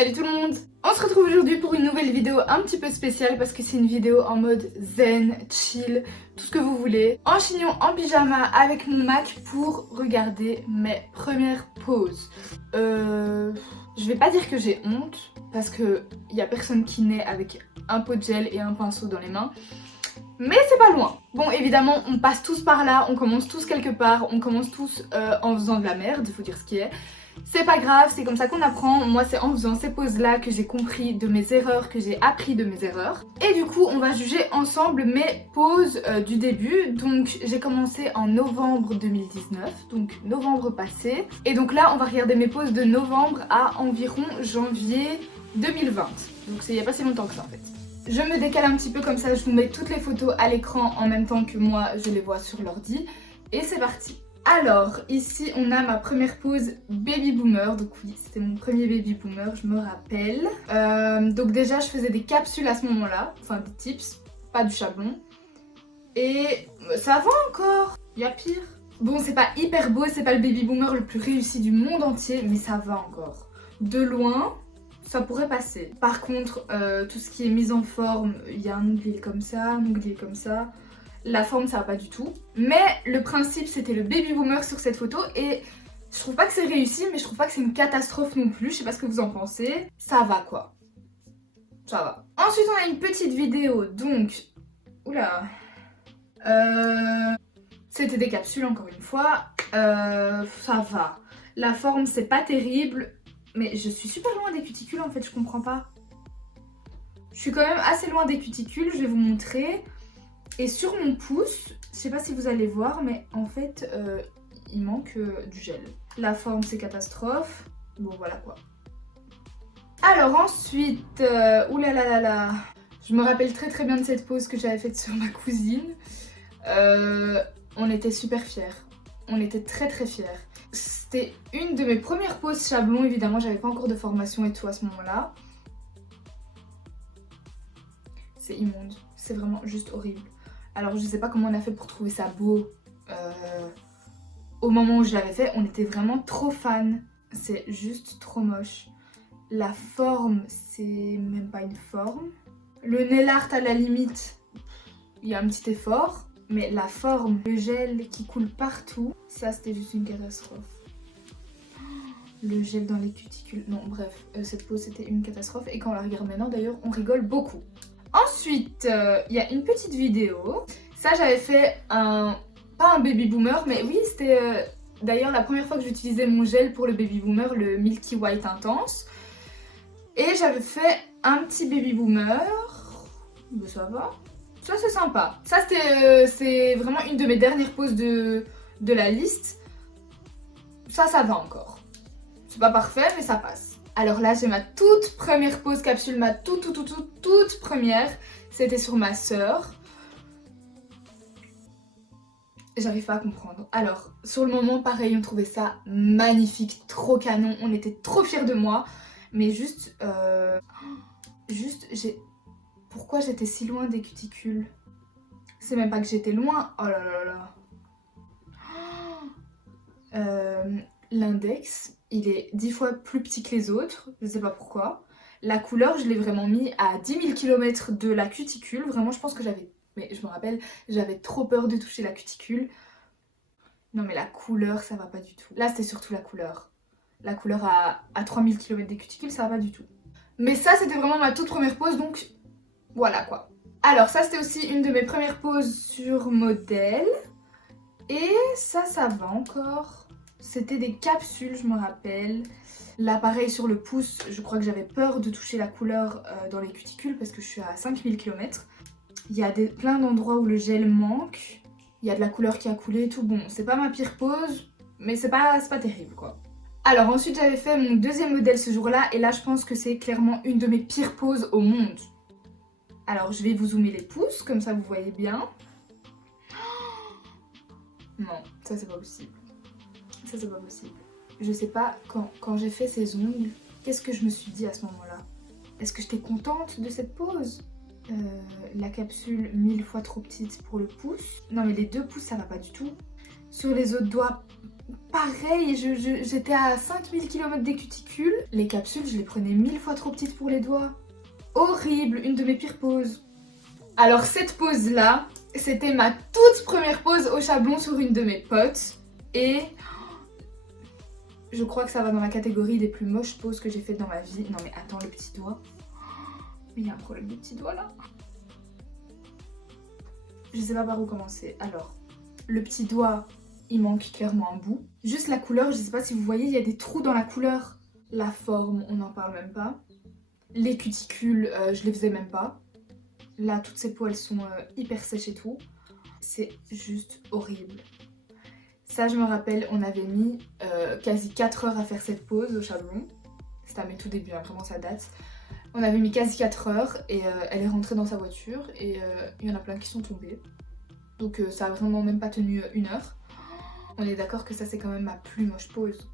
Salut tout le monde! On se retrouve aujourd'hui pour une nouvelle vidéo un petit peu spéciale parce que c'est une vidéo en mode zen, chill, tout ce que vous voulez. En chignon, en pyjama avec mon Mac pour regarder mes premières poses. Je vais pas dire que j'ai honte parce que y a personne qui naît avec un pot de gel et un pinceau dans les mains. Mais c'est pas loin. Bon, évidemment, on passe tous par là, on commence tous quelque part, on commence tous en faisant de la merde, il faut dire ce qui est. C'est pas grave, c'est comme ça qu'on apprend. Moi, c'est en faisant ces poses-là que j'ai compris de mes erreurs, que j'ai appris de mes erreurs. Et du coup, on va juger ensemble mes poses du début. Donc, j'ai commencé en novembre 2019, donc novembre passé. Et donc là, on va regarder mes poses de novembre à environ janvier 2020. Donc, c'est il y a pas si longtemps que ça en fait. Je me décale un petit peu comme ça, je vous mets toutes les photos à l'écran en même temps que moi, je les vois sur l'ordi. Et c'est parti! Alors, ici on a ma première pose baby boomer, donc oui, c'était mon premier baby boomer, je me rappelle. Donc déjà, je faisais des capsules à ce moment-là, enfin des tips, pas du chablon. Et ça va encore, il y a pire. Bon, c'est pas hyper beau, c'est pas le baby boomer le plus réussi du monde entier, mais ça va encore. De loin, ça pourrait passer. Par contre, tout ce qui est mise en forme, il y a un onglet comme ça, un onglet comme ça. La forme ça va pas du tout, mais le principe c'était le baby boomer sur cette photo et je trouve pas que c'est réussi, mais je trouve pas que c'est une catastrophe non plus, je sais pas ce que vous en pensez, ça va quoi, ça va. Ensuite on a une petite vidéo donc, oula, c'était des capsules encore une fois, ça va, la forme c'est pas terrible, mais je suis super loin des cuticules en fait, je comprends pas. Je suis quand même assez loin des cuticules, je vais vous montrer. Et sur mon pouce, je sais pas si vous allez voir, mais en fait, il manque du gel. La forme, c'est catastrophe. Bon, voilà quoi. Alors ensuite, oulalalala, je me rappelle très bien de cette pose que j'avais faite sur ma cousine. On était super fiers. On était très fiers. C'était une de mes premières poses chablon, évidemment, j'avais pas encore de formation et tout à ce moment-là. C'est immonde, c'est vraiment juste horrible. Alors je sais pas comment on a fait pour trouver ça beau. Au moment où je l'avais fait, on était vraiment trop fans. C'est juste trop moche. La forme, c'est même pas une forme. Le nail art à la limite, il y a un petit effort. Mais la forme, le gel qui coule partout, ça c'était juste une catastrophe. Le gel dans les cuticules, non bref, cette pose c'était une catastrophe. Et quand on la regarde maintenant d'ailleurs, on rigole beaucoup. Ensuite, il y a une petite vidéo. Ça, j'avais fait pas un baby boomer, mais oui, c'était d'ailleurs la première fois que j'utilisais mon gel pour le baby boomer, le Milky White Intense. Et j'avais fait un petit baby boomer. Ben, ça va. Ça, c'est sympa. Ça, c'est vraiment une de mes dernières poses de la liste. Ça va encore. C'est pas parfait, mais ça passe. Alors là, j'ai ma toute première pose capsule, ma toute première. C'était sur ma sœur. J'arrive pas à comprendre. Alors, sur le moment, pareil, on trouvait ça magnifique, trop canon. On était trop fiers de moi. Mais pourquoi j'étais si loin des cuticules? C'est même pas que j'étais loin. Oh là là là. L'index, il est 10 fois plus petit que les autres, je sais pas pourquoi. La couleur, je l'ai vraiment mis à 10 000 km de la cuticule. Vraiment, je pense que je me rappelle, j'avais trop peur de toucher la cuticule. Non mais la couleur, ça va pas du tout. Là, c'était surtout la couleur. La couleur à 3000 km des cuticules, ça va pas du tout. Mais ça, c'était vraiment ma toute première pose, donc voilà quoi. Alors ça, c'était aussi une de mes premières poses sur modèle. Et ça va encore. C'était des capsules, je me rappelle. L'appareil sur le pouce, je crois que j'avais peur de toucher la couleur dans les cuticules parce que je suis à 5000 km. Il y a plein d'endroits où le gel manque. Il y a de la couleur qui a coulé et tout. Bon, c'est pas ma pire pose, mais c'est pas terrible quoi. Alors ensuite, j'avais fait mon deuxième modèle ce jour-là. Et là, je pense que c'est clairement une de mes pires poses au monde. Alors, je vais vous zoomer les pouces, comme ça vous voyez bien. Non, ça c'est pas possible. Ça c'est pas possible. Je sais pas, quand j'ai fait ces ongles, qu'est-ce que je me suis dit à ce moment-là? Est-ce que j'étais contente de cette pose? La capsule 1000 fois trop petite pour le pouce. Non mais les deux pouces ça va pas du tout. Sur les autres doigts, pareil, j'étais à 5000 km des cuticules. Les capsules, je les prenais 1000 fois trop petites pour les doigts. Horrible, une de mes pires poses. Alors cette pose-là, c'était ma toute première pose au Chablon sur une de mes potes. Et je crois que ça va dans la catégorie des plus moches poses que j'ai faites dans ma vie. Non mais attends, le petit doigt. Mais il y a un problème de petit doigt là. Je sais pas par où commencer. Alors, le petit doigt, il manque clairement un bout. Juste la couleur, je sais pas si vous voyez, il y a des trous dans la couleur. La forme, on n'en parle même pas. Les cuticules, je les faisais même pas. Là, toutes ces peaux, elles sont hyper sèches et tout. C'est juste horrible. Ça, je me rappelle, on avait mis quasi 4 heures à faire cette pose au Chablon. C'était à mes tout débuts, hein, vraiment ça date. On avait mis quasi 4 heures et elle est rentrée dans sa voiture et il y en a plein qui sont tombés. Donc ça a vraiment même pas tenu 1 heure. On est d'accord que ça c'est quand même ma plus moche pose.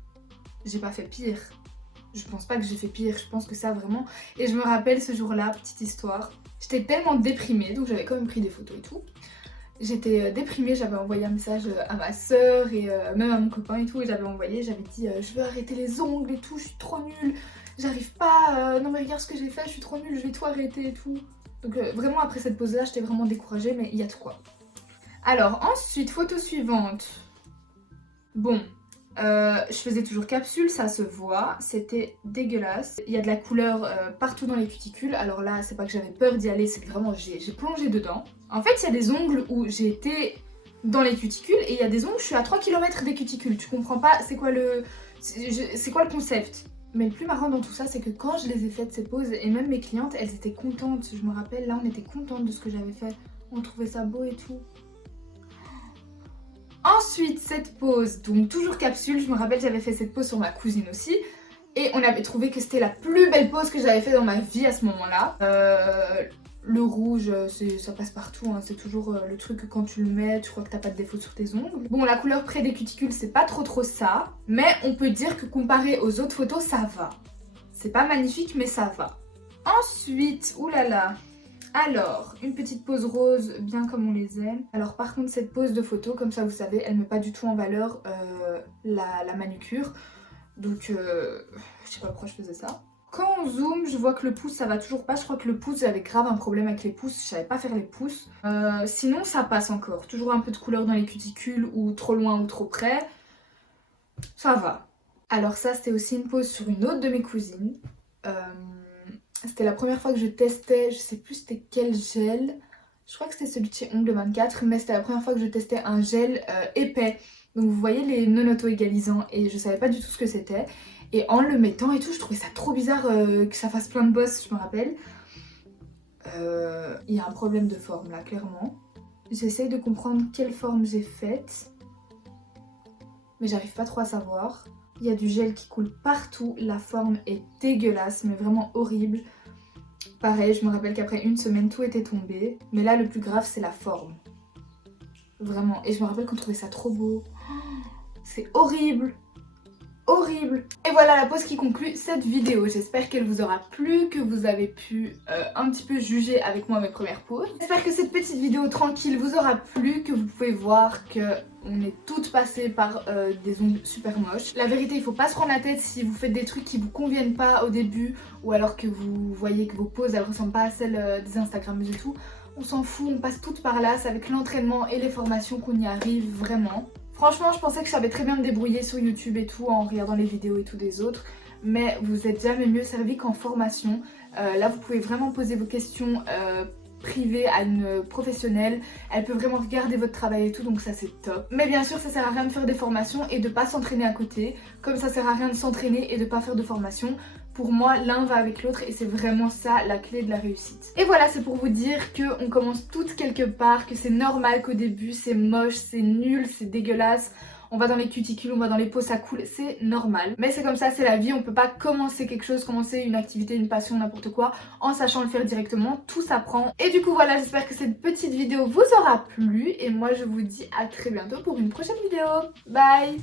J'ai pas fait pire. Je pense pas que j'ai fait pire, je pense que ça vraiment... Et je me rappelle ce jour-là, petite histoire, j'étais tellement déprimée, donc j'avais quand même pris des photos et tout. J'étais déprimée, j'avais envoyé un message à ma soeur et même à mon copain et tout, et j'avais dit je veux arrêter les ongles et tout, je suis trop nulle, j'arrive pas, non mais regarde ce que j'ai fait, je suis trop nulle, je vais tout arrêter et tout. Donc vraiment après cette pose là, j'étais vraiment découragée, mais il y a de quoi. Alors ensuite, photo suivante. Bon, je faisais toujours capsule, ça se voit, c'était dégueulasse. Il y a de la couleur partout dans les cuticules, alors là c'est pas que j'avais peur d'y aller, c'est que vraiment j'ai plongé dedans. En fait il y a des ongles où j'ai été dans les cuticules et il y a des ongles où je suis à 3 km des cuticules. Tu comprends pas c'est quoi le concept. Mais le plus marrant dans tout ça, c'est que quand je les ai faites ces poses, et même mes clientes, elles étaient contentes. Je me rappelle, là on était contentes de ce que j'avais fait, on trouvait ça beau et tout. Ensuite, cette pose, donc toujours capsule, je me rappelle j'avais fait cette pose sur ma cousine aussi. Et on avait trouvé que c'était la plus belle pose que j'avais fait dans ma vie à ce moment-là. Le rouge, ça passe partout, hein. C'est toujours le truc que quand tu le mets, tu crois que t'as pas de défaut sur tes ongles. Bon, la couleur près des cuticules, c'est pas trop ça. Mais on peut dire que comparé aux autres photos, ça va. C'est pas magnifique, mais ça va. Ensuite, oulala. Alors, une petite pose rose, bien comme on les aime. Alors par contre, cette pose de photo, comme ça vous savez, elle met pas du tout en valeur la manucure. Donc, je sais pas pourquoi je faisais ça. Quand on zoome, je vois que le pouce, ça va toujours pas. Je crois que le pouce, j'avais grave un problème avec les pouces. Je savais pas faire les pouces. Sinon, ça passe encore. Toujours un peu de couleur dans les cuticules, ou trop loin ou trop près. Ça va. Alors ça, c'était aussi une pose sur une autre de mes cousines. C'était la première fois que je testais, je sais plus c'était quel gel. Je crois que c'était celui de chez Ongle 24, mais c'était la première fois que je testais un gel épais. Donc vous voyez les non auto-égalisants et je savais pas du tout ce que c'était. Et en le mettant et tout, je trouvais ça trop bizarre que ça fasse plein de bosses, je me rappelle. Il y a un problème de forme là, clairement. J'essaye de comprendre quelle forme j'ai faite. Mais j'arrive pas trop à savoir. Il y a du gel qui coule partout, la forme est dégueulasse, mais vraiment horrible. Pareil, je me rappelle qu'après 1 semaine, tout était tombé. Mais là, le plus grave, c'est la forme. Vraiment. Et je me rappelle qu'on trouvait ça trop beau. C'est horrible. Horrible. Et voilà la pose qui conclut cette vidéo. J'espère qu'elle vous aura plu, que vous avez pu un petit peu juger avec moi mes premières poses. J'espère que cette petite vidéo tranquille vous aura plu, que vous pouvez voir qu'on est toutes passées par des ongles super moches. La vérité, il faut pas se prendre la tête si vous faites des trucs qui vous conviennent pas au début, ou alors que vous voyez que vos poses elles ressemblent pas à celles des Instagrammeuses et tout. On s'en fout, on passe toutes par là, c'est avec l'entraînement et les formations qu'on y arrive vraiment. Franchement, je pensais que je savais très bien me débrouiller sur YouTube et tout en regardant les vidéos et tout des autres, mais vous êtes jamais mieux servi qu'en formation. Là, vous pouvez vraiment poser vos questions privées à une professionnelle. Elle peut vraiment regarder votre travail et tout, donc ça c'est top. Mais bien sûr, ça sert à rien de faire des formations et de pas s'entraîner à côté, comme ça sert à rien de s'entraîner et de pas faire de formation. Pour moi, l'un va avec l'autre et c'est vraiment ça la clé de la réussite. Et voilà, c'est pour vous dire qu'on commence toutes quelque part, que c'est normal qu'au début c'est moche, c'est nul, c'est dégueulasse. On va dans les cuticules, on va dans les peaux, ça coule, c'est normal. Mais c'est comme ça, c'est la vie, on peut pas commencer quelque chose, commencer une activité, une passion, n'importe quoi, en sachant le faire directement, tout s'apprend. Et du coup voilà, j'espère que cette petite vidéo vous aura plu et moi je vous dis à très bientôt pour une prochaine vidéo. Bye!